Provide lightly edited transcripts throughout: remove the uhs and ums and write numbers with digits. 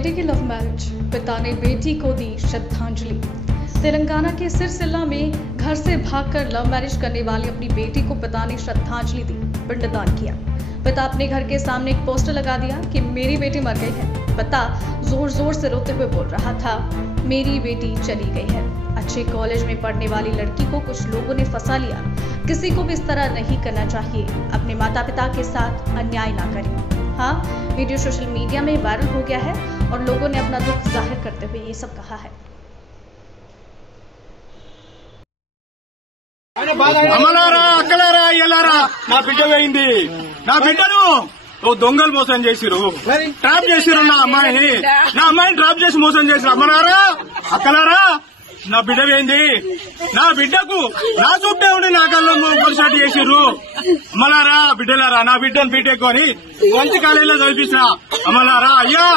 बेटे की love marriage, पिता ने बेटी को दी श्रद्धांजलि। तेलंगाना के सिरसिल्ला में घर से भागकर लव मैरिज करने वाली अपनी बेटी को पिता ने श्रद्धांजलि दी, पिंडदान किया। पिता अपने घर के सामने एक पोस्टर लगा दिया कि मेरी बेटी मर गई है। पिता जोर जोर से रोते हुए बोल रहा था, मेरी बेटी चली गई है। अच्छे कॉलेज में पढ़ने वाली लड़की को कुछ लोगों ने फंसा लिया। किसी को भी इस तरह नहीं करना चाहिए। अपने माता पिता के साथ अन्याय ना करें। हाँ, वीडियो सोशल मीडिया में वायरल हो गया है और लोगों ने अपना दुख जाहिर करते हुए ये सब कहा है। అమ్మలారా అక్కలారా అయ్యలారా నా బిడ్డ పోయింది నా బిడ్డను ఓ దొంగలు మోసం చేసిరు ట్రాప్ చేసిరు నా అమ్మాయిని ట్రాప్ చేసి మోసం చేసిరు అమ్మలారా అక్కలారా నా బిడ్డ పోయింది నా బిడ్డకు నా చుట్టే ఉండి నా కళ్ళు పొడిసాటి చేసిర్రు అమ్మలారా బిడ్డలారా నా బిడ్డను పీటెక్కుని మంచి కాలేజీలో చదివించిన అమ్మలారా అయ్యా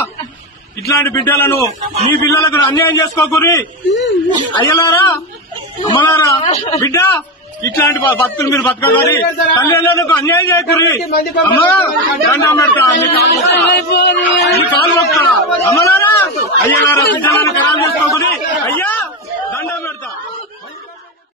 ఇట్లాంటి బిడ్డలను మీ పిల్లలకు అన్యాయం చేసుకోకూరి అయ్యలారా అమ్మలారా బిడ్డ ఇట్లాంటి బతుకులు మీరు బతకాలి తల్లిదండ్రులకు అన్యాయం చేయకూరి అమ్మా